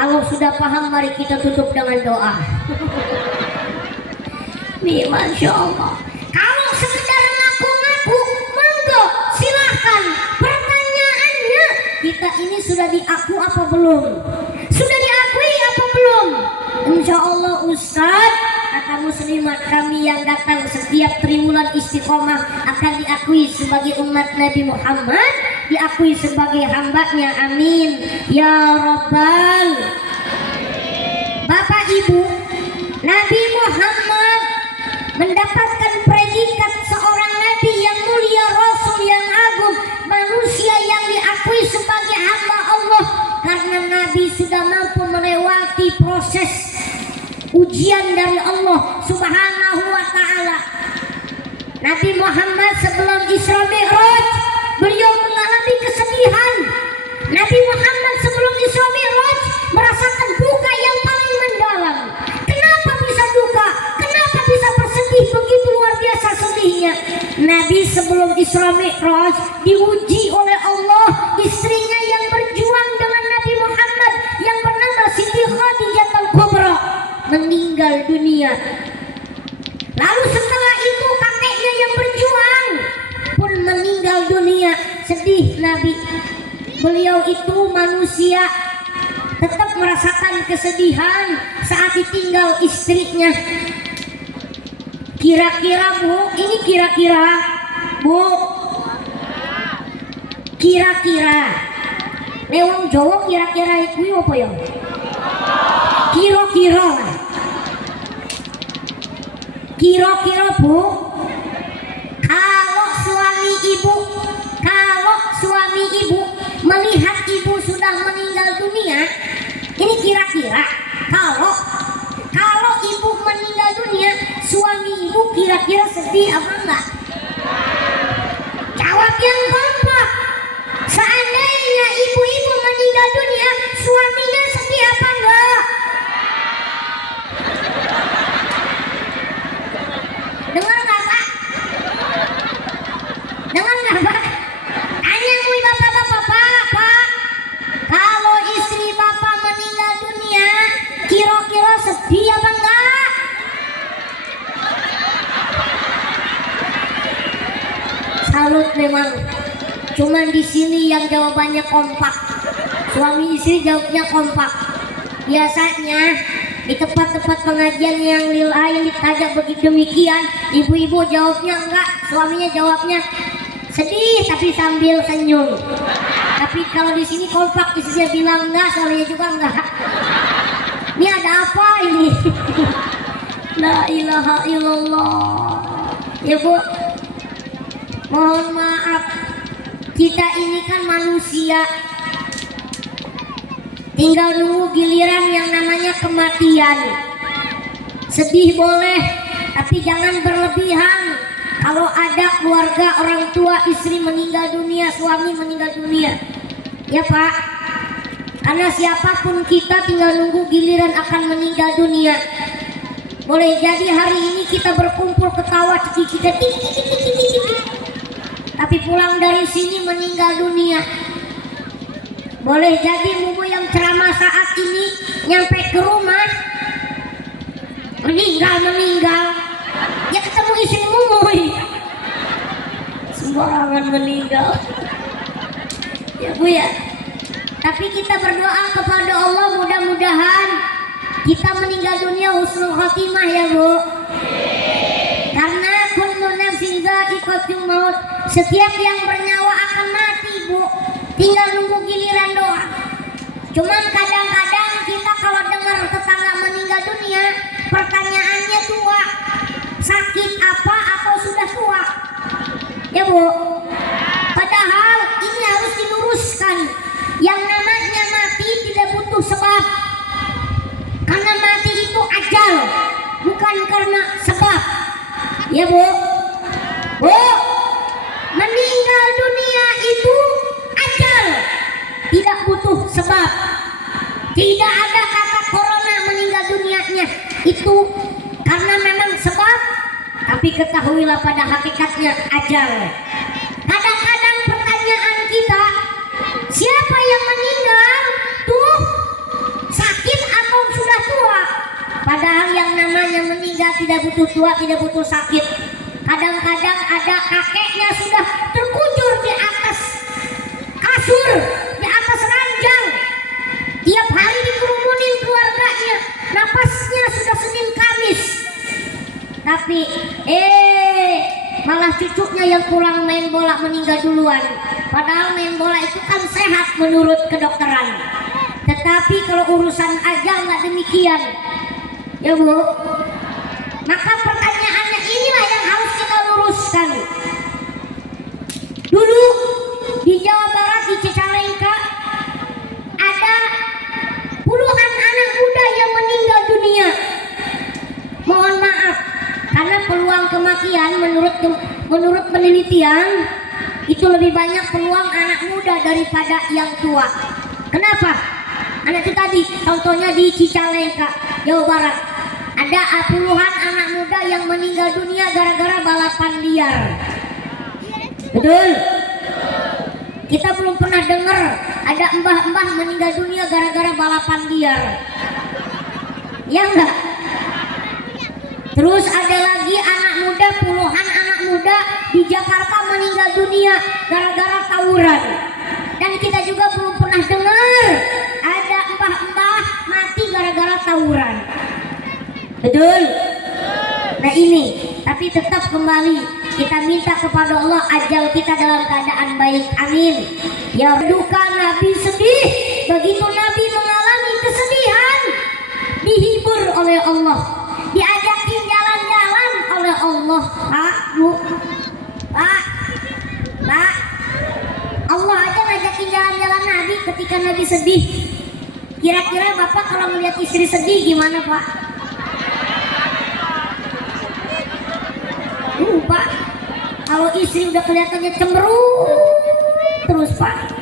Kalau sudah paham, mari kita tutup dengan doa. Masya Allah. Kalau sekedar ngaku-ngaku, monggo silahkan. Pertanyaannya, kita ini sudah diaku apa belum? Sudah diakui apa belum? Insya Allah Ustaz, kata muslimat kami yang datang setiap triwulan istiqomah akan diakui sebagai umat Nabi Muhammad, diakui sebagai hambanya. Amin ya Rabbal. Bapak Ibu, Nabi Muhammad mendapatkan predikat seorang Nabi yang mulia, Rasul yang agung, manusia yang diakui sebagai hamba Allah karena Nabi sudah mampu melewati proses ujian dari Allah Subhanahu wa Ta'ala. Nabi Muhammad sebelum Isra Mi'raj, beliau mengalami kesedihan. Nabi Muhammad sebelum Isra Mi'raj merasakan duka yang paling mendalam. Kenapa bisa duka? Kenapa bisa bersedih begitu luar biasa sedihnya? Nabi sebelum Isra Mi'raj diuji oleh Allah, istrinya yang berjuang dengan Nabi Muhammad yang bernama Siti Khadijah Al-Kubra meninggal dunia. Lalu setelah itu kakeknya yang berjuang pun meninggal dunia. Sedih Nabi. Beliau itu manusia, tetap merasakan kesedihan saat ditinggal istrinya. Kira-kira Bu, ini kira-kira Bu, kira-kira Lewang Jawa kira-kira itu apa ya? Kira-kira lah. Kira-kira Bu, kalau suami ibu melihat ibu sudah meninggal dunia, ini kira-kira kalau ibu meninggal dunia, suami ibu kira-kira sedih apa enggak? Jawab yang kompak. Seandainya ibu-ibu meninggal dunia, suaminya sedih apa enggak? Dengar nggak Pak? Dengar nggak Pak? Tanya mu bapak-bapak, Pak, kalau istri bapak meninggal dunia, kira-kira sedih apa enggak? Salut memang. Cuman di sini yang jawabannya kompak. Suami istri jawabnya kompak. Biasanya di tempat-tempat pengajian yang lil'ah yang ditanya begitu demikian, ibu-ibu jawabnya enggak, suaminya jawabnya sedih tapi sambil senyum. Tapi kalau di sini kompak, istrinya bilang enggak, suaminya juga enggak. Ini ada apa ini? La ilaha illallah. Ya Bu, mohon maaf, kita ini kan manusia, tinggal nunggu giliran yang namanya kematian. Sedih boleh, tapi jangan berlebihan. Kalau ada keluarga, orang tua, istri meninggal dunia, suami meninggal dunia, ya Pak, karena siapapun kita tinggal nunggu giliran akan meninggal dunia. Boleh jadi hari ini kita berkumpul ketawa kita, tapi pulang dari sini meninggal dunia. Boleh jadi mumu yang ceramah saat ini nyampe ke rumah meninggal, ya ketemu istri mumu sembarangan meninggal. Ya Bu ya. Tapi kita berdoa kepada Allah, mudah-mudahan kita meninggal dunia husnul khotimah ya Bu. Karena kullu nafsin dha'iqatul maut, setiap yang bernyawa akan mati Bu. Tinggal nunggu giliran doang. Cuman kadang-kadang kita kalau dengar tetangga meninggal dunia, pertanyaannya tua, sakit apa atau sudah tua? Ya Bu. Padahal ini harus diluruskan. Yang namanya mati tidak butuh sebab. Karena mati itu ajal, bukan karena sebab. Ya Bu. Bu, meninggal dunia itu ajal, tidak butuh sebab. Tidak ada kata corona meninggal dunianya, itu karena memang sebab. Tapi ketahuilah pada hakikatnya ajal. Kadang-kadang pertanyaan kita, siapa yang meninggal? Tuh sakit tidak butuh tua, tidak butuh sakit. Kadang-kadang ada kakeknya sudah terkujur di atas kasur, di atas ranjang, tiap hari dikerumunin keluarganya, napasnya sudah Senin Kamis, tapi malah cucunya yang pulang main bola meninggal duluan. Padahal main bola itu kan sehat menurut kedokteran. Tetapi kalau urusan ajal nggak demikian, ya Bu. Maka pertanyaannya inilah yang harus kita luruskan. Dulu di Jawa Barat, di Cicalengka, ada puluhan anak muda yang meninggal dunia. Mohon maaf, karena peluang kematian menurut penelitian itu lebih banyak peluang anak muda daripada yang tua. Kenapa? Anak itu tadi contohnya di Cicalengka, Jawa Barat, ada puluhan anak muda yang meninggal dunia gara-gara balapan liar. Betul? Kita belum pernah dengar ada mbah-mbah meninggal dunia gara-gara balapan liar. Ya enggak? Terus ada lagi anak muda, puluhan anak muda di Jakarta meninggal dunia gara-gara tawuran. Dan kita juga belum pernah dengar ada mbah-mbah mati gara-gara tawuran. Betul? Nah ini, tapi tetap kembali kita minta kepada Allah ajal kita dalam keadaan baik. Amin. Ya duka Nabi sedih, begitu Nabi mengalami kesedihan, dihibur oleh Allah, diajakin jalan-jalan oleh Allah. Pak, Bu, Pak, Allah aja ngajakin jalan-jalan Nabi ketika Nabi sedih. Kira-kira Bapak kalau melihat istri sedih gimana Pak? Pak, kalau istri udah kelihatannya cemberut terus Pak,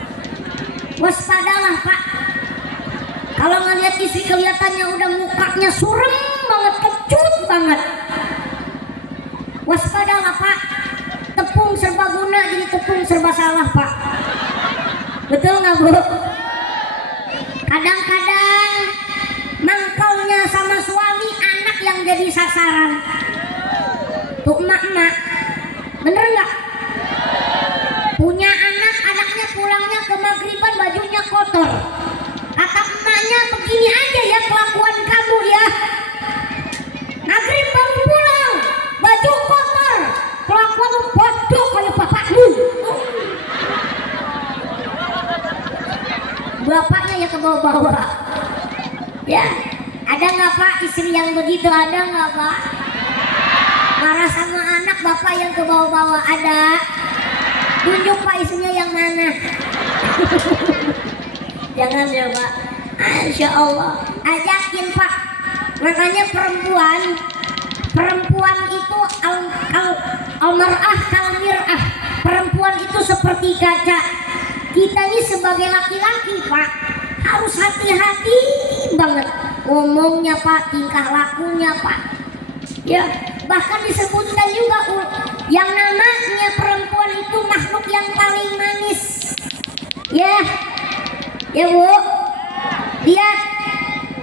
waspadalah Pak. Kalau ngelihat istri kelihatannya udah mukanya surem banget, kecut banget, waspadalah Pak. Tepung serbaguna jadi tepung serba salah Pak. Betul nggak Bu? Kadang-kadang mangkalnya sama suami, anak yang jadi sasaran. Tuh emak-emak, bener nggak? Punya anak, anaknya pulangnya ke maghriban bajunya kotor. Kata emaknya, begini aja ya kelakuan kamu ya. Maghrib baru pulang, baju kotor, kelakuan bodoh kayak bapakmu. Bapaknya ya ke bawah-bawah. Ya, ada nggak Pak istri yang begitu? Ada nggak Pak? Marah sama anak bapak yang ke bawah-bawah? Ada? Tunjuk Pak istrinya yang mana? Jangan ya Pak. Insya Allah ajakin Pak. Makanya perempuan itu al-mar'ah kal-mir'ah. Perempuan itu seperti kaca. Kita ini sebagai laki-laki Pak harus hati-hati banget ngomongnya Pak, tingkah lakunya Pak. Ya, bahkan disebutkan juga yang namanya perempuan itu makhluk yang paling manis. Ya Bu, lihat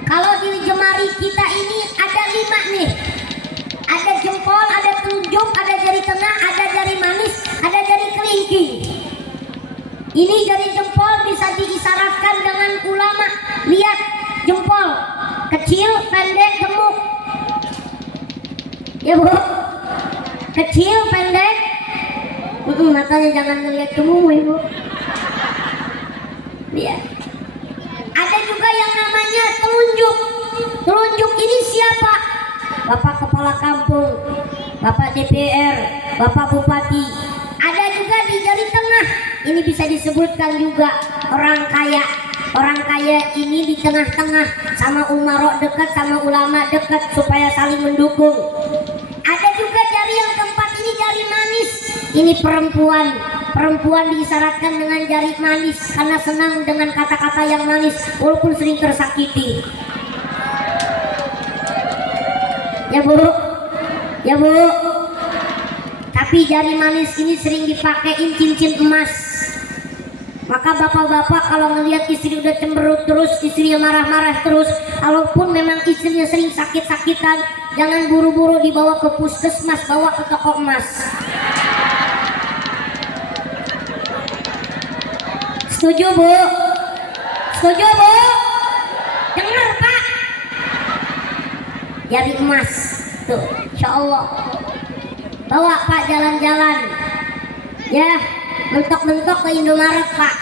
kalau di jemari kita ini ada 5 nih. Ada jempol, ada telunjuk, ada jari tengah, ada jari manis, ada jari kelingking. Ini jari jempol bisa diisyaratkan dengan ulama. Lihat jempol, kecil, pendek, gemuk. Ya Bu, kecil, pendek, matanya jangan ngeliat gemuk Ibu. Lihat. Ada juga yang namanya telunjuk. Telunjuk ini siapa? Bapak kepala kampung, Bapak DPR, Bapak Bupati. Ada juga di jari tengah. Ini bisa disebutkan juga orang kaya. Orang kaya ini di tengah-tengah, sama umaro dekat, sama ulama dekat supaya saling mendukung. Ada juga jari yang keempat, ini jari manis. Ini perempuan. Perempuan diisyaratkan dengan jari manis karena senang dengan kata-kata yang manis walaupun sering tersakiti. Ya Bu, ya Bu. Tapi jari manis ini sering dipakein cincin emas. Maka bapak-bapak kalau ngelihat istri udah cemberut terus, istrinya marah-marah terus, walaupun memang istrinya sering sakit-sakitan, jangan buru-buru dibawa ke puskesmas, bawa ke toko emas. Setuju Bu? Setuju Bu? Dengar Pak? Jadi emas tuh, insya Allah. Bawa Pak jalan-jalan, ya, mentok-mentok ke Indomaret Pak.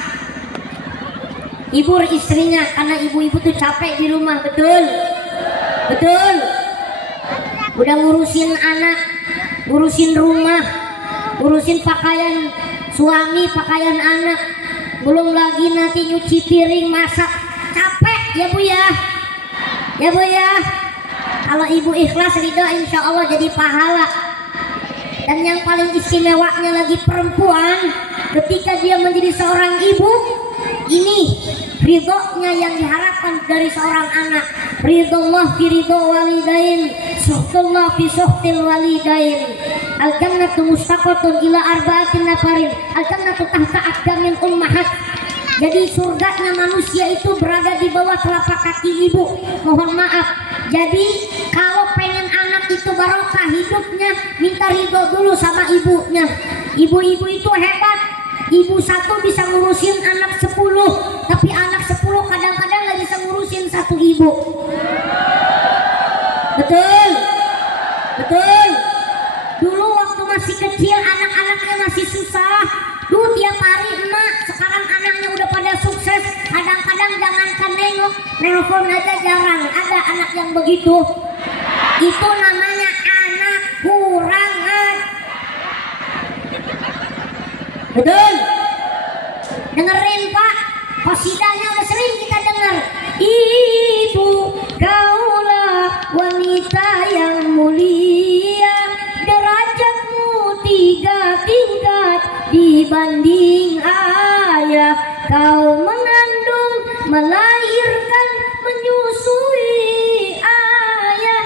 Hibur istrinya, karena ibu-ibu tuh capek di rumah, betul? Betul? Udah ngurusin anak, ngurusin rumah, ngurusin pakaian suami, pakaian anak, belum lagi nanti nyuci piring, masak, capek ya Bu ya? Ya Bu ya? Kalau ibu ikhlas ridho, insya Allah jadi pahala. Dan yang paling istimewanya lagi perempuan, ketika dia menjadi seorang ibu, ini ridhonya yang diharapkan dari seorang anak. Ridhollah fi ridho walidain, suhtullah fi suhtil walidain. Al-jannatu mustaqatun ila arba'atin nafarin. Al-jannatu tahta aqdamin ummahat. Jadi surganya manusia itu berada di bawah telapak kaki ibu. Mohon maaf. Jadi kalau pengen anak itu barokah hidupnya, minta ridho dulu sama ibunya. Ibu-ibu itu hebat. Ibu satu bisa ngurusin anak 10, tapi anak 10 kadang-kadang nggak bisa ngurusin satu ibu. Betul? Betul? Dulu waktu masih kecil anak-anaknya masih susah. Dulu tiap hari emak, sekarang anaknya udah pada sukses. Kadang-kadang jangankan nengok, nelpon aja jarang. Ada anak yang begitu. Itu namanya anak kurang ajar. Betul? Dengerin Pak, qasidahnya udah sering kita dengar. Ibu kaulah wanita yang mulia, derajatmu 3 tingkat dibanding ayah. Kau mengandung, melahirkan, menyusui ayah.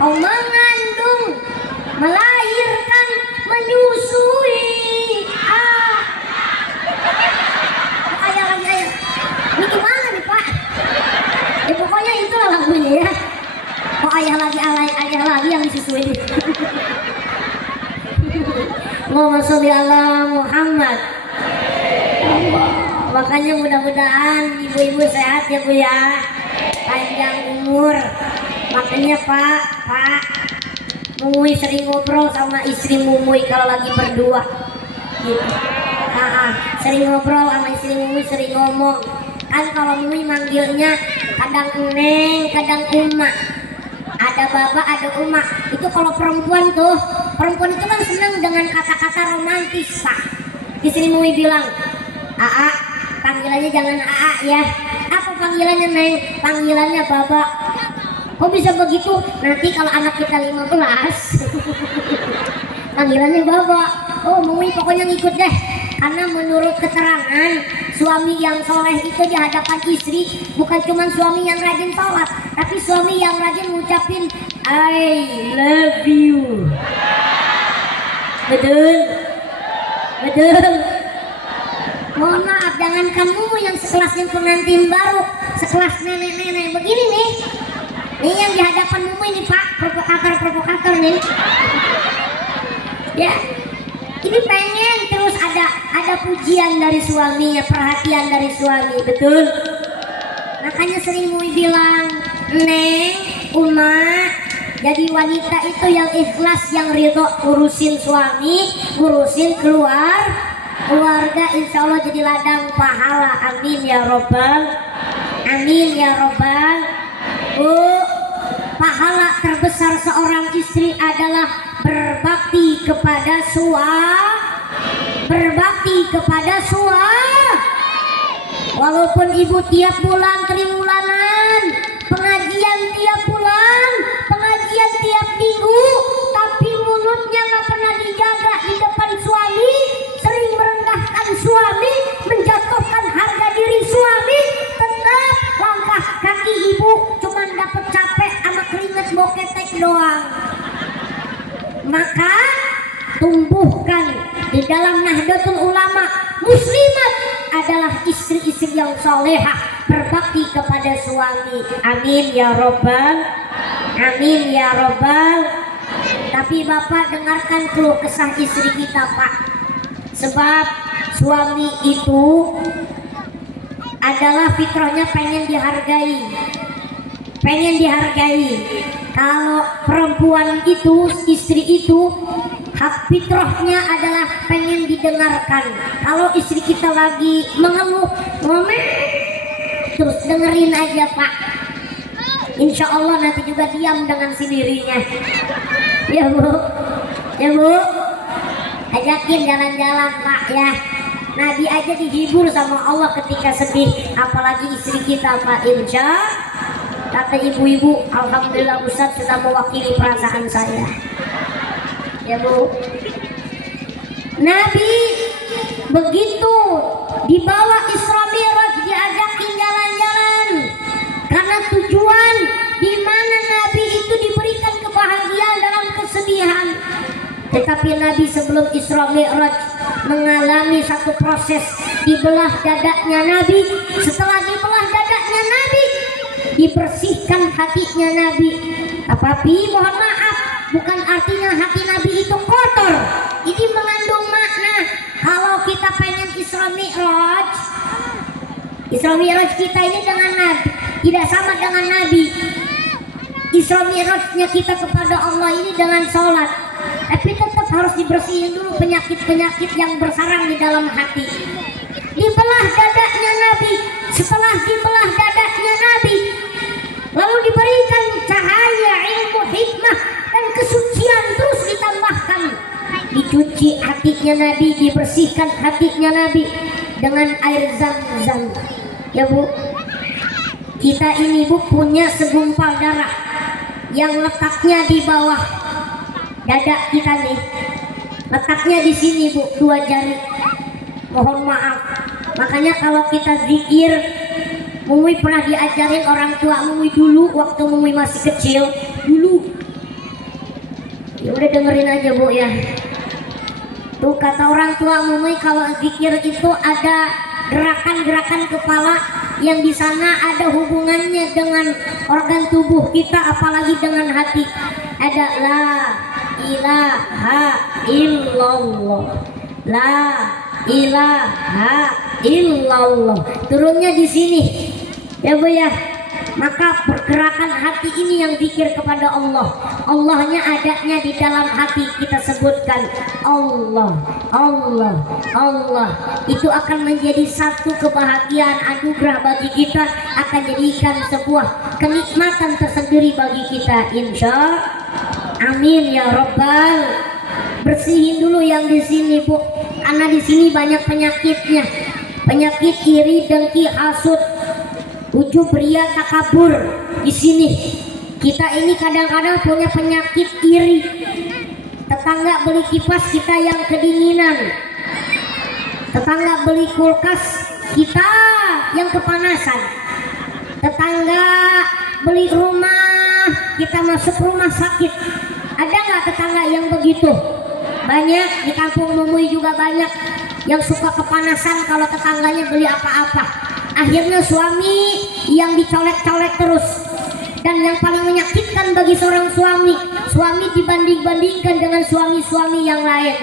Kau mengandung, melahirkan, menyusui. Ayah lagi ayah. Ini gimana nih Pak? Ya pokoknya itu lagunya ya. Kok ayah lagi yang disusui. Allahumma sholli ala Muhammad. Allah. Makanya mudah-mudahan ibu-ibu sehat ya Bu ya. Panjang umur. Makanya Pak, Mumuy sering ngobrol sama istri Mumuy kalau lagi berdua gitu. Sering ngobrol sama istri Mumuy, sering ngomong. Kan kalau Mumuy manggilnya kadang Neng, kadang Uma. Ada Baba, ada Uma. Itu kalau perempuan itu kan senang dengan kata-kata romantis Pak. Istri Mumuy bilang, Aa, panggilannya jangan Aa ya. Apa panggilannya Neng? Panggilannya Baba. Oh bisa begitu? Nanti kalau anak kita 15 panggilannya Baba. Oh Mumuy pokoknya ngikut deh. Karena menurut keterangan suami yang soleh itu di hadapan istri bukan cuma suami yang rajin sholat, tapi suami yang rajin ngucapin I love you. Betul? Betul? Mohon maaf, jangankan Mumuy yang sekelasnya pengantin baru, sekelas nenek-nenek begini nih. Ini yang di hadapan Mumuy nih Pak, provokator nih. Ya, ini pengen terus ada pujian dari suami, ya perhatian dari suami, betul? Makanya sering Mumuy bilang, Neng, Uma, jadi wanita itu yang ikhlas, yang ridho, ngurusin suami, ngurusin keluarga, insya Allah jadi ladang pahala. Amin ya robbal, amin ya robbal. Bu, pahala terbesar seorang istri adalah berbakti kepada suami. Walaupun ibu tiap bulan triwulanan, pengajian tiap bulan, pengajian tiap minggu, tapi mulutnya nggak pernah dijaga di depan suami, sering merendahkan suami, menjatuhkan harga diri suami, tetap langkah kaki ibu cuman dapat capek sama keringet boketek doang. Maka tumbuhkan di dalam Nahdlatul Ulama, muslimat adalah istri-istri yang solehah, berbakti kepada suami. Amin ya robbal, amin ya robbal. Tapi Bapak dengarkan keluh kesah istri kita Pak, sebab suami itu adalah fitrahnya pengen dihargai, pengen dihargai. Kalau perempuan itu, istri itu, hak fitrahnya adalah pengen didengarkan. Kalau istri kita lagi mengeluh, ngomel, terus dengerin aja Pak. Insya Allah nanti juga diam dengan sendirinya. Ya Bu, ya Bu, ajakin jalan-jalan Pak ya. Nabi aja dihibur sama Allah ketika sedih, apalagi istri kita Pak. Insya, kata ibu-ibu, alhamdulillah Ustaz sudah mewakili perasaan saya. Ya Bu, Nabi begitu dibawa Isra Mi'raj, diajakin jalan-jalan karena tujuan di mana Nabi itu diberikan kebahagiaan dalam kesedihan. Tetapi Nabi sebelum Isra Mi'raj mengalami satu proses, dibelah dadanya Nabi. Setelah dibelah dadanya Nabi, dibersihkan hatinya Nabi. Tapi mohon maaf, bukan artinya hati Nabi itu kotor. Ini mengandung makna. Kalau kita pengen Isra Mi'raj, Isra Mi'raj kita ini dengan Nabi tidak sama dengan Nabi. Isra Mi'rajnya kita kepada Allah ini dengan sholat, tapi tetap harus dibersihin dulu penyakit-penyakit yang bersarang di dalam hati. Dibelah dadanya Nabi. Setelah dibelah dadanya Nabi, lalu diberikan cahaya, ilmu, hikmah, dan kesucian terus ditambahkan. Dicuci hatinya Nabi, dibersihkan hatinya Nabi dengan air Zam-Zam. Ya Bu, kita ini Bu punya segumpal darah yang letaknya di bawah dada kita nih. Letaknya di sini Bu, 2 jari. Mohon maaf. Makanya kalau kita zikir, Mumi pernah diajarin orang tua Mumi dulu waktu Mumi masih kecil dulu. Ya udah dengerin aja Bu ya. Tuh kata orang tua Mumi, kalau zikir itu ada gerakan-gerakan kepala yang di sana ada hubungannya dengan organ tubuh kita, apalagi dengan hati. Ada la ilaha illallah, la ilaha illallah. Turunnya di sini, ya Bu ya. Maka pergerakan hati ini yang zikir kepada Allah. Allahnya adanya di dalam hati, kita sebutkan Allah, Allah, Allah. Itu akan menjadi satu kebahagiaan, anugerah bagi kita, akan jadikan sebuah kenikmatan tersendiri bagi kita. Insya amin ya Rabbal. Bersihin dulu yang di sini Bu, karena di sini banyak penyakitnya. Penyakit iri, dengki, hasud, ujub, ria, takabur. Di sini kita ini kadang-kadang punya penyakit iri. Tetangga beli kipas, kita yang kedinginan. Tetangga beli kulkas, kita yang kepanasan. Tetangga beli rumah, kita masuk rumah sakit. Ada nggak tetangga yang begitu? Banyak, di kampung Mumui juga banyak yang suka kepanasan kalau tetangganya beli apa-apa. Akhirnya suami yang dicolek-colek terus. Dan yang paling menyakitkan bagi seorang suami, suami dibanding-bandingkan dengan suami-suami yang lain.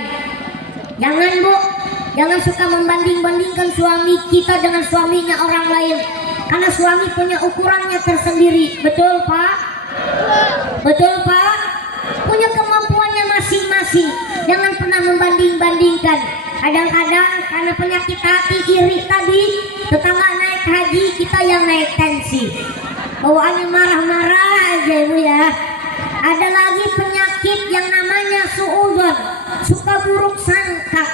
Jangan Bu, jangan suka membanding-bandingkan suami kita dengan suaminya orang lain, karena suami punya ukurannya tersendiri. Betul Pak? Betul Pak? Punya kemampuannya masing-masing. Jangan pernah membanding-bandingkan. Kadang-kadang karena penyakit hati iri tadi, tetangga naik haji, kita yang naik tensi, bawaannya marah-marah aja Bu ya. Ada lagi penyakit yang namanya suudzon, suka buruk sangka.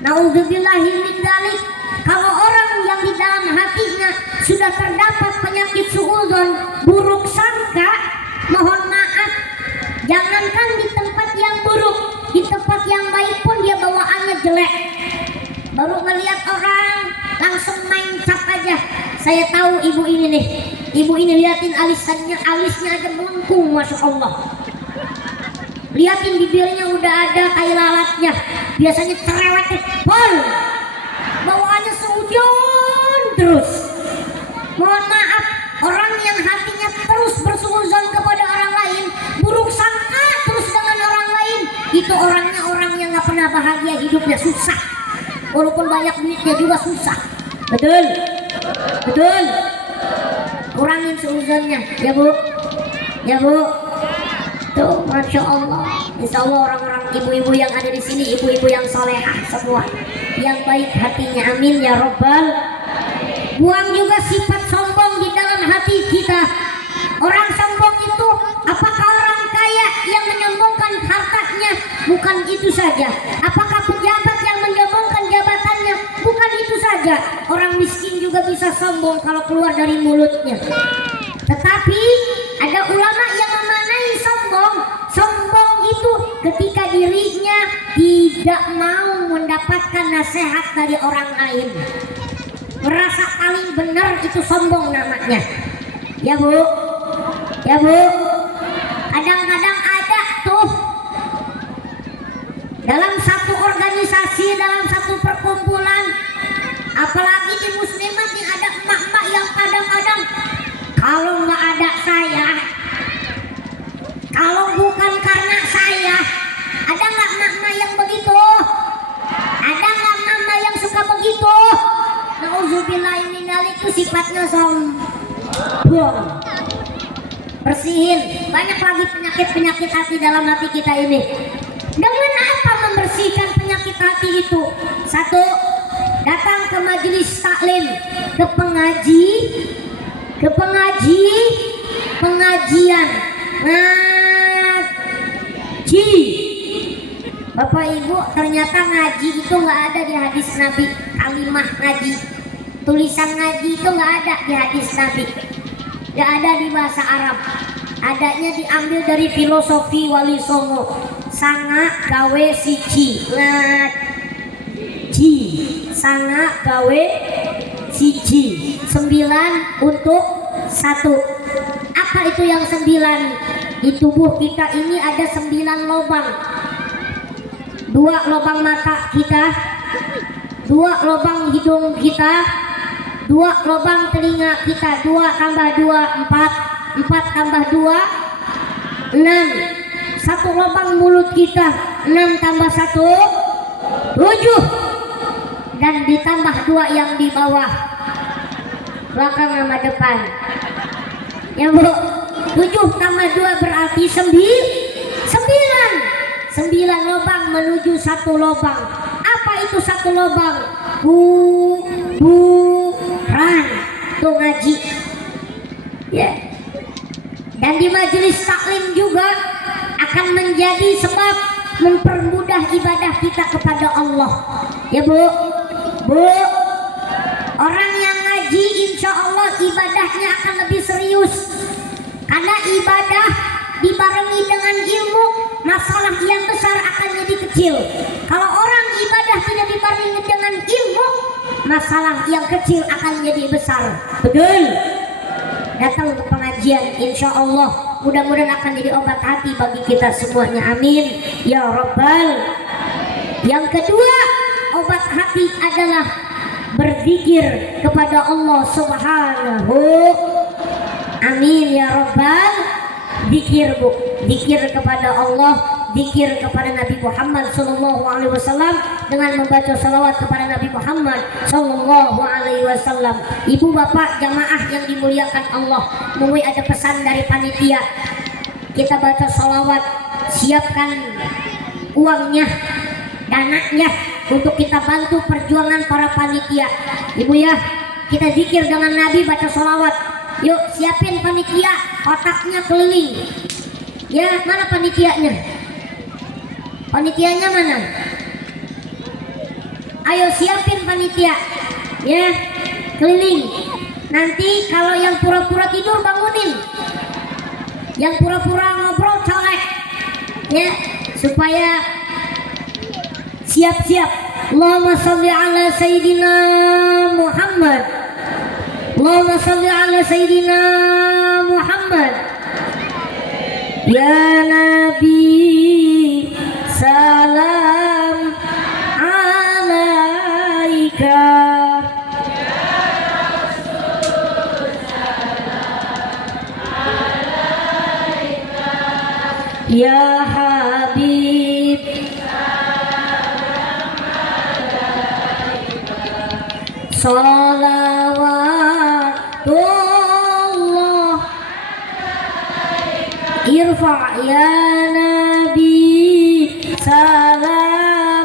Nauzubillahi min dzalik. Kalau orang yang di dalam hatinya sudah terdapat penyakit suudzon, buruk sangka, mohon maaf, jangankan di tempat yang buruk, di tempat yang baik pun dia bawaannya jelek. Baru ngelihat orang langsung main cap aja. Saya tahu ibu ini nih, ibu ini liatin alisnya aja melengkung, masya Allah. liatin bibirnya udah ada tai lalatnya, biasanya cerewetnya pol, bawaannya seujun terus. Mohon maaf, orang yang hatinya terus bersuuzon kepada orang lain, buruk sangka terus dengan orang lain, itu orangnya orang yang nggak pernah bahagia, hidupnya susah, walaupun banyak duitnya juga susah. Betul, betul. Kurangin seuzonnya, ya bu, ya bu. Tuh, masya Allah. Insya Allah orang-orang ibu-ibu yang ada di sini, ibu-ibu yang solehah semua, yang baik hatinya. Amin ya robbal. Buang juga sifat sombong di dalam hati kita. Orang sombong itu apakah orang kaya yang menyombongkan hartanya? Bukan itu saja. Apakah pejabat yang menyombongkan jabatannya? Bukan itu saja. Orang miskin juga bisa sombong kalau keluar dari mulutnya. Tetapi ada ulama yang memanai sombong. Sombong itu ketika dirinya tidak mau mendapatkan nasihat dari orang lain, merasa paling benar, itu sombong namanya. Ya bu, ya bu. Kadang-kadang ada tuh dalam satu organisasi, dalam satu perkumpulan, apalagi di muslimat nih, ada emak-emak yang kadang-kadang kalau nggak ada saya, kalau bukan karena saya, ada nggak emak-emak yang begitu? Ada nggak emak-emak yang suka begitu? Nauzubillahimindzalik, itu sifatnya sombong. Bersihin, banyak lagi penyakit-penyakit hati dalam hati kita ini. Dengan apa membersihkan penyakit hati itu? Satu, datang ke majelis taklim, ke pengajian ngaji. Bapak Ibu, ternyata ngaji itu nggak ada di hadis Nabi. Kalimah ngaji, tulisan ngaji itu nggak ada di hadis Nabi, nggak ada di bahasa Arab. Adanya diambil dari filosofi Wali Songo. Sanga gawe siji ngaji, sanga gawe siji, 9 untuk 1. Apa itu yang 9? Di tubuh kita ini ada 9 lubang. 2 lubang mata kita, 2 lubang hidung kita, 2 lubang telinga kita. 2 tambah 2 4, 4 tambah 2 6. 1 lubang mulut kita, 6 tambah 1 7, dan ditambah 2 yang di bawah, belakang sama depan. Ya bu, 7 tambah 2 berarti 9 lubang menuju 1 lubang. Apa itu 1 lubang? Kuburan. Tuh ngaji ya. Dan di majelis taklim juga akan menjadi sebab mempermudah ibadah kita kepada Allah. Ya bu, bu, orang yang ngaji insya Allah ibadahnya akan lebih serius, karena ibadah dibarengi dengan ilmu, masalah yang besar akan jadi kecil. Kalau orang ibadah tidak dibarengi dengan ilmu, masalah yang kecil akan jadi besar. Betul. Datang ke pengajian, insya Allah mudah-mudahan akan jadi obat hati bagi kita semuanya. Amin ya Rabbal. Yang kedua, obat hati adalah berzikir kepada Allah Subhanahu. Amin ya Rabbal. Zikir bu, zikir kepada Allah, zikir kepada Nabi Muhammad Sallallahu Alaihi Wasallam dengan membaca salawat kepada Nabi Muhammad Sallallahu Alaihi Wasallam. Ibu bapak jamaah yang dimuliakan Allah, mungkin ada pesan dari panitia. Kita baca salawat, siapkan uangnya, dananya untuk kita bantu perjuangan para panitia. Ibu ya, kita zikir dengan Nabi, baca salawat. Yuk siapin panitia, otaknya keliling. Ya, mana panitianya? Panitianya mana? Ayo siapin panitia. Ya, keliling. Nanti kalau yang pura-pura tidur bangunin. Yang pura-pura ngobrol colek. Ya, supaya siap-siap. Allahumma sholli ala Sayyidina Muhammad. Allahumma sholli ala Sayyidina Muhammad. Ya Nabi Ya Habib Salawatullah Irfa' ya Nabi salam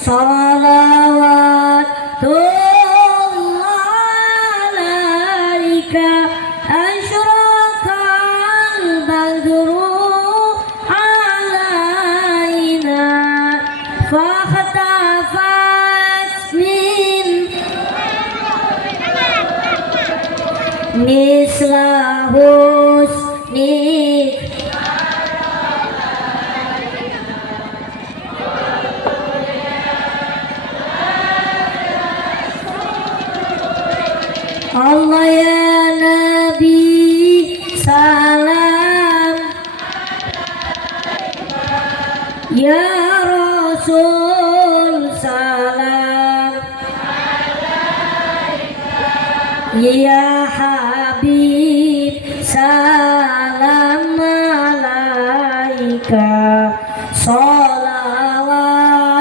Salawatullah alaika asyraqal badru alaina fakhtafat min misla husnik Allah ya Nabi salam ya Rasul salam ya Habib salam alaika salawatullah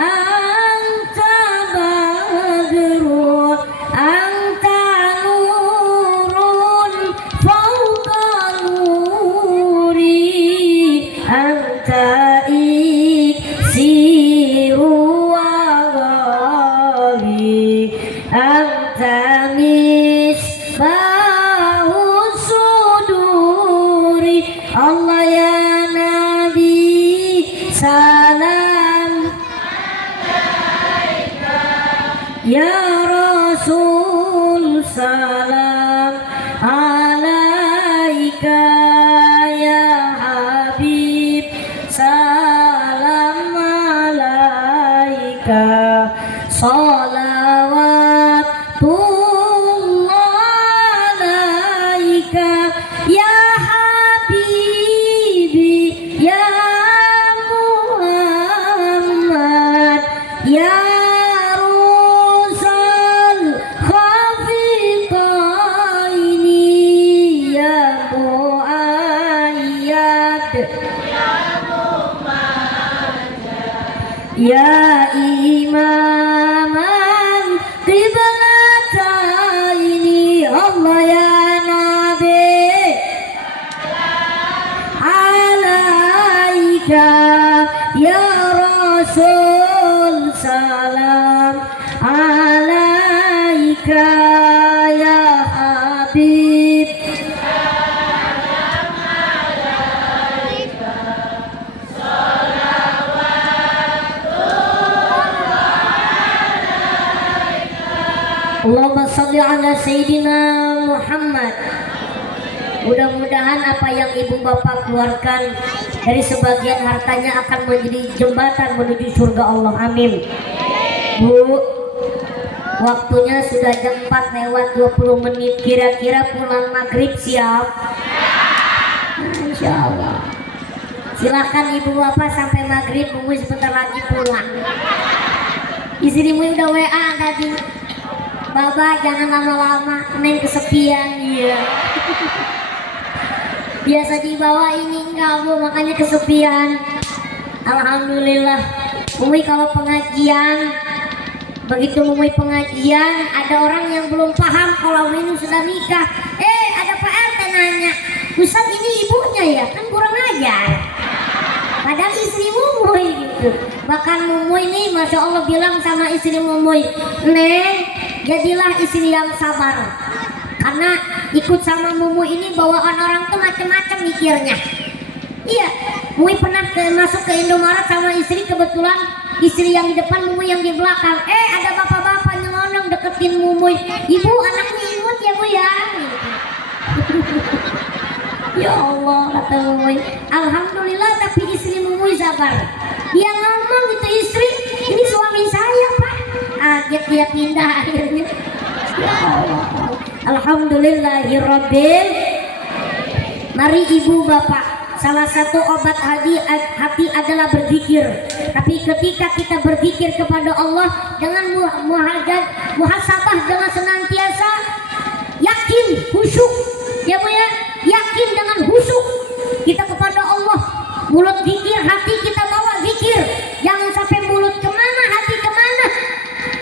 anta badrun anta nurun fawqa nuri anta iksiru wa ghali anta misbahu suduri Allah ya Nabi salam ya Rasul salam alaika ya Habib salam alaika salawatullah alaika ya Habibi ya Muhammad ya ya imaman qiblataini Allah ya Nabi alaika ya Rasul salam alaika ya Habib Allahumma sholli ala Sayyidina Muhammad. Mudah-mudahan apa yang ibu bapak keluarkan dari sebagian hartanya akan menjadi jembatan menuju surga Allah. Amin. Bu, waktunya sudah jam 4 lewat 20 menit. Kira-kira pulang maghrib siap? Insya Allah. Silakan ibu bapak sampai maghrib, Mumu sebentar lagi pulang. Istrimu udah WA tadi. Baba jangan lama-lama, Neng kesepian. Iya. Biasa dibawa ini enggak Bu, makanya kesepian. Alhamdulillah. Mumi kalau pengajian, begitu Mumi pengajian, ada orang yang belum paham kalau ini sudah nikah. Ada Pak RT nanya, Ustaz ini ibunya ya? Kan kurang ajar. Padahal istri Mumuy gitu. Bahkan Mumuy ini Masya Allah bilang sama istri Mumuy, Neng jadilah istri yang sabar, karena ikut sama Mumu ini bawaan orang tuh macam-macam mikirnya. Iya, Mui pernah masuk ke Indomaret sama istri, kebetulan istri yang di depan, Mumu yang di belakang. Ada bapak-bapak nyelonong deketin Mumu, ibu anaknya imut ya Bu ya. Ya Allah kata Mumu, alhamdulillah tapi istri Mumu sabar. Dia ngomong gitu, istri ini suami saya Pak. kaget dia pindah akhirnya. Ya Allah. Alhamdulillahirabbil. Mari ibu bapak, salah satu obat hati adalah berzikir. Tapi ketika kita berzikir kepada Allah dengan muhasabah, dengan senantiasa yakin, khusyuk, ya Bu ya, yakin dengan khusyuk kita kepada Allah. Mulut zikir, hati kita bawa zikir. Jangan sampai mulut kemana, hati kemana.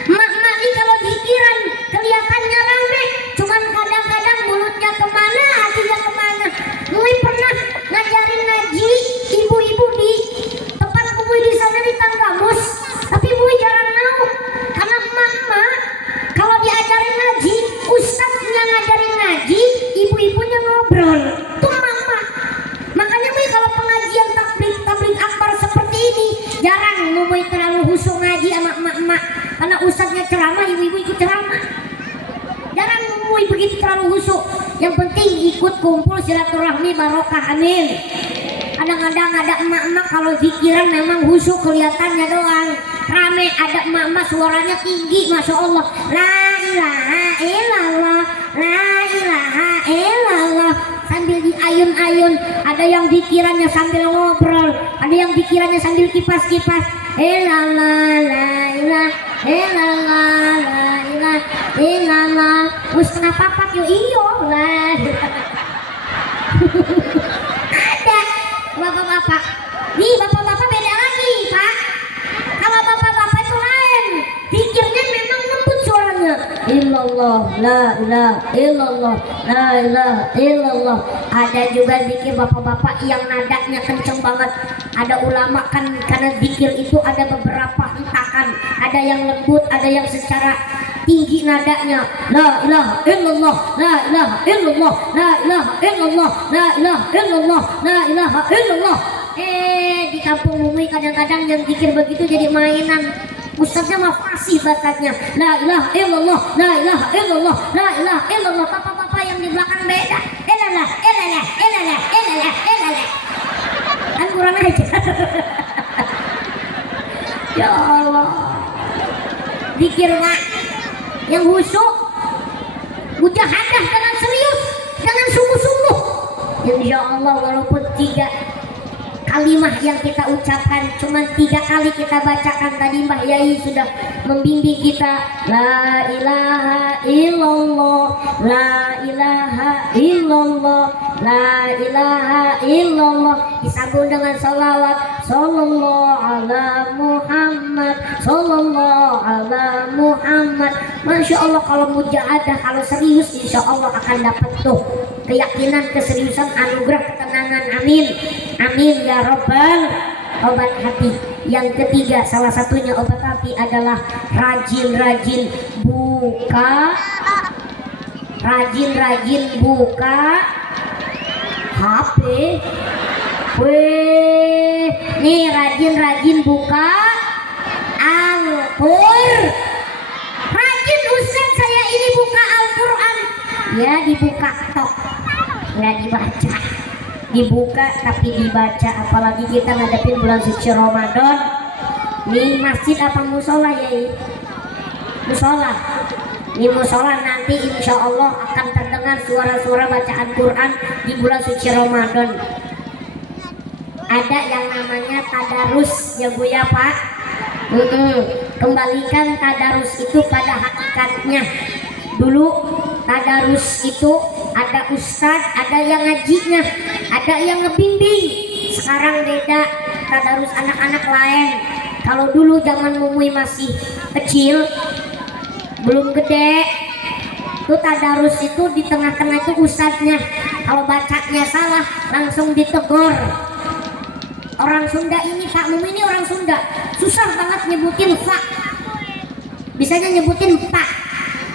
Mak-mak ini kalau zikiran kelihatannya rame, cuman kadang-kadang mulutnya kemana, hatinya kemana. Mui pernah ngajarin ngaji ibu-ibu di tempat Mui di sana di Tanggamus, tapi Mui jarang mau karena mak-mak kalau diajarin ngaji, ustadznya ngajarin ngaji, ibu-ibunya ngobrol. Tuh mak-mak. Makanya Mui kalau pengajian tabligh akbar seperti ini jarang Mui terlalu khusyuk ngaji sama emak-emak, karena ustadznya ceramah, ibu-ibu ikut ceramah. Jarang Mui begitu terlalu khusyuk. Yang penting ikut kumpul silaturahmi barokah, amin. Kadang-kadang ada emak-emak kalau zikiran memang khusyuk kelihatannya doang. Rame, ada emak-emak suaranya tinggi, masya Allah. La ilaha illallah, la ilaha illallah. Sambil diayun-ayun, ada yang zikirannya sambil ngobrol, ada yang zikirannya sambil kipas-kipas. Illallah, la ilaha illallah, la ilaha illallah. Terus kenapa papak yuk iyo lah. Ada bapak-bapak. Nih bapak-bapak beda lagi Pak. Kalau bapak-bapak itu lain, zikirnya memang lembut suaranya. Illallah, la ilaha illallah, la ilaha illallah. Ada juga zikir bapak-bapak yang nadanya kenceng banget. Ada ulama kan karena zikir itu ada beberapa hentakan. Ada yang lembut, ada yang secara tinggi nadanya. La ilaha illallah, la ilaha illallah, la ilaha illallah, la ilaha illallah, la ilaha illallah. Di kampung Mui kadang-kadang yang zikir begitu jadi mainan. Ustaznya mah fasih bacanya. La ilaha illallah, la ilaha illallah, la ilaha illallah. Bapak-bapak yang di belakang beda. Ilalah, ilalah, ilalah, ilalah, ilalah. Kan kurang aja. Ya Allah. Zikir enggak yang khusyuk, mujahadah dengan serius, dengan sungguh-sungguh. Insya Allah walaupun 3 kalimah yang kita ucapkan, cuma 3 kali kita bacakan. Tadi Mbah Yai sudah membimbing kita. La ilaha illallah, la ilaha illallah, la ilaha illallah. Disambung dengan salawat. Sallallahu ala Muhammad, sallallahu ala Muhammad. Masya Allah, kalau mujahadah, kalau serius, insya Allah akan dapat tuh keyakinan, keseriusan, anugerah, ketenangan. Amin, amin ya Rabbal. Obat hati yang ketiga, salah satunya obat hati adalah rajin-rajin buka, rajin-rajin buka HP. Weh, nih rajin-rajin buka Al-Qur'an. Rajin Ustaz saya ini buka Al-Quran. Ya dibuka tok, nggak dibaca. Dibuka tapi dibaca. Apalagi kita ngadepin bulan suci Ramadan. Nih masjid apa musola ya? Musola. Di musola nanti insya Allah akan terdengar suara-suara bacaan Quran di bulan suci Ramadan. Ada yang namanya tadarus ya Bu ya Pak. Kembalikan tadarus itu pada hakikatnya. Dulu tadarus itu ada ustadz, ada yang ngajinya, ada yang ngebimbing. Sekarang beda, tadarus anak-anak lain. Kalau dulu zaman Mumui masih kecil, belum gede, tuh tadarus itu di tengah-tengah itu ustadznya. Kalau bacanya salah langsung ditegur. Orang Sunda ini, Pak Mumi ini orang Sunda, susah banget nyebutin fa, bisanya nyebutin pa.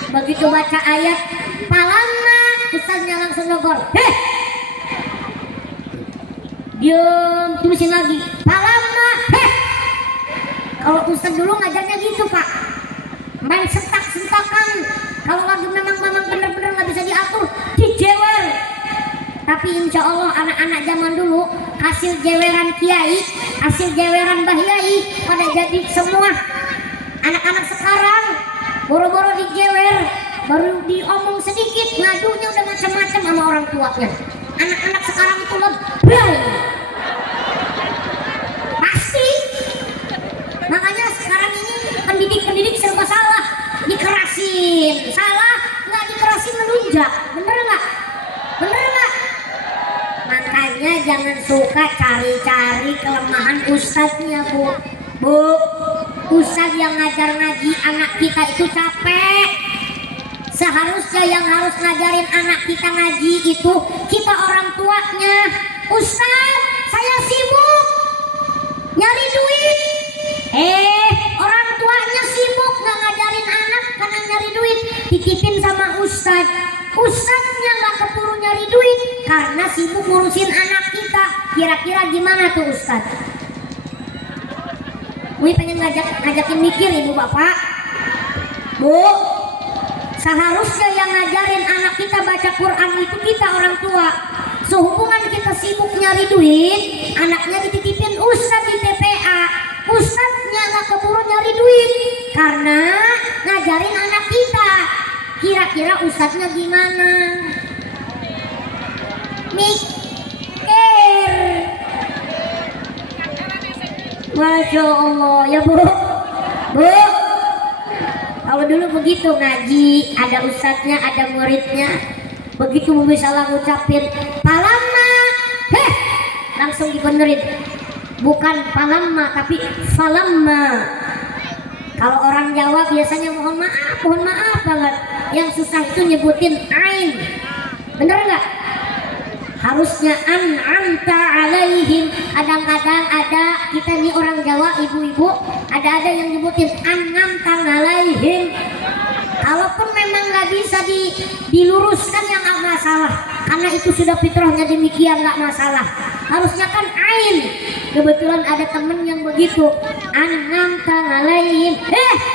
Begitu baca ayat palama, ustaznya langsung negor, heh, diam, tulisin lagi palama, heh. Kalau ustaz dulu ngajarnya gitu Pak, main sentak-sentakan. Kalau lagi memang bener-bener nggak bisa diatur, dijewer. Tapi insya Allah anak-anak zaman dulu hasil jeweran kiai, hasil jeweran Mbah Yai pada jadi semua. Anak-anak sekarang boro-boro dijewer, baru diomong sedikit ngadunya udah macam-macam sama orang tuanya. Anak-anak sekarang itu lebay pasti. Makanya sekarang ini pendidik serba salah, dikerasin salah, nggak dikerasin melunjak. Bener nggak? Makanya jangan suka cari-cari kelemahan ustadznya, bu. Ustadz yang ngajar ngaji anak kita itu capek. Seharusnya yang harus ngajarin anak kita ngaji itu kita orang tuanya. Ustadz, saya sibuk nyari duit. Orang tuanya sibuk nggak ngajarin anak karena nyari duit, titipin sama ustadz. Ustadznya nggak keburu nyari duit karena sibuk ngurusin anak kita. Kira-kira gimana tuh ustadz? Wih, pengen ngajakin mikir ibu bapak, bu. Seharusnya yang ngajarin anak kita baca Quran itu kita orang tua. Sehubungan kita sibuk nyari duit, anaknya dititipin ustadz di TPA. Ustadznya nggak keburu nyari duit karena ngajarin anak kita. Kira-kira ustadznya gimana? Mikir. Masya Allah ya bu. Kalau dulu begitu ngaji, ada ustadznya, ada muridnya. Begitu bisa ngucapin palama, langsung dibenerin. Bukan palama tapi falamma. Kalau orang Jawa biasanya mohon maaf banget. Yang susah itu nyebutin ain. Bener nggak? Harusnya an'amta alaihim. Kadang-kadang ada kita nih orang Jawa, ibu-ibu, ada yang nyebutin an'amta alaihim. Kalaupun memang nggak bisa diluruskan ya nggak masalah, karena itu sudah fitrahnya demikian, nggak masalah. Harusnya kan ain. Kebetulan ada temen yang begitu, an'amta alaihim,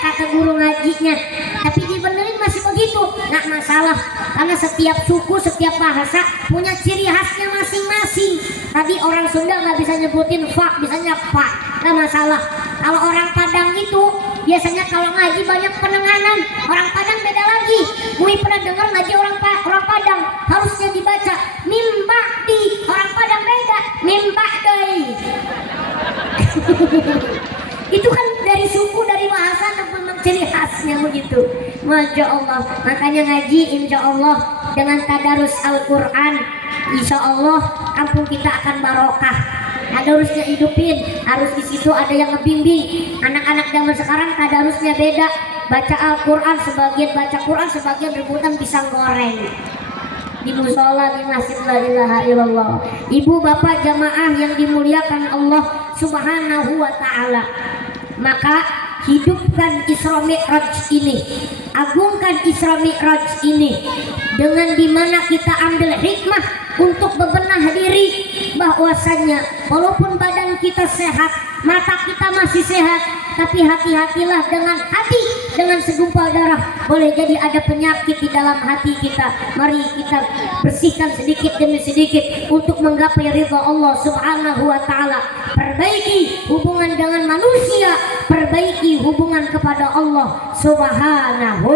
kata guru ngajinya, tapi dibenerin masih begitu, nggak masalah. Karena setiap suku, setiap bahasa punya ciri khasnya masing-masing. Tadi orang Sunda nggak bisa nyebutin fa, bisanya pa, nggak masalah. Kalau orang Padang itu biasanya kalau ngaji banyak penenganan. Orang Padang beda lagi. Gue pernah dengar ngaji orang Padang harusnya dibaca mimbakti. Orang Padang beda, mimbakdai. Itu kan dari suku, dari bahasa, memang ciri khasnya begitu. Masya Allah. Makanya ngaji insya Allah dengan tadarus Al-Quran, insya Allah kampung kita akan barokah. Tadarusnya hidupin, harus di situ ada yang ngebimbing. Anak-anak zaman sekarang tadarusnya beda. Baca Al-Quran sebagian, baca Quran sebagian rebutan pisang goreng di musola, di masjid. La ilaha illallah. Ibu bapak jamaah yang dimuliakan Allah Subhanahu wa ta'ala, maka hidupkan Isra Mi'raj ini, agungkan Isra Mi'raj ini, dengan dimana kita ambil hikmah untuk bebenah diri bahwasannya walaupun badan kita sehat, mata kita masih sehat, tapi hati-hatilah dengan hati, dengan segumpal darah boleh jadi ada penyakit di dalam hati kita. Mari kita bersihkan sedikit demi sedikit untuk menggapai ridha Allah Subhanahu wa ta'ala. Perbaiki hubungan dengan manusia, perbaiki hubungan kepada Allah Subhanahu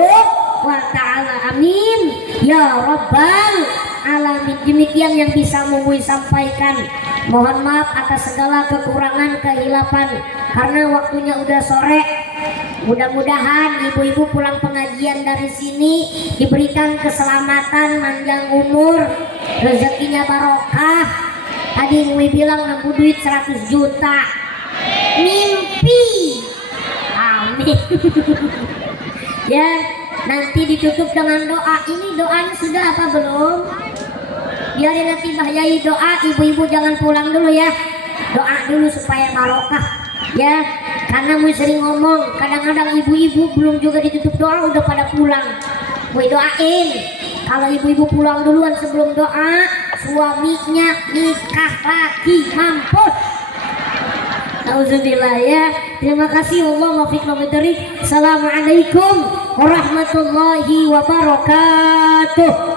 wa ta'ala. Amin ya rabbal alamin. Demikian yang bisa Mumui sampaikan. Mohon maaf atas segala kekurangan, kehilapan, karena waktunya udah sore. Mudah-mudahan ibu-ibu pulang pengajian dari sini diberikan keselamatan, panjang umur, rezekinya barokah. Tadi Mui bilang nemu duit 100 juta. Mimpi. Amin. Ya, nanti ditutup dengan doa. Ini doanya sudah apa belum? Biarin nanti Mbah Yai doa, ibu-ibu jangan pulang dulu ya. Doa dulu supaya barokah ya. Karena Mui sering ngomong, kadang-kadang ibu-ibu belum juga ditutup doa udah pada pulang. Mui doain, kalau ibu-ibu pulang duluan sebelum doa, suaminya nikah lagi, mampus. Alhamdulillah ya. Terima kasih. Allah muwaffiq wa hidayah. Assalamualaikum warahmatullahi wabarakatuh.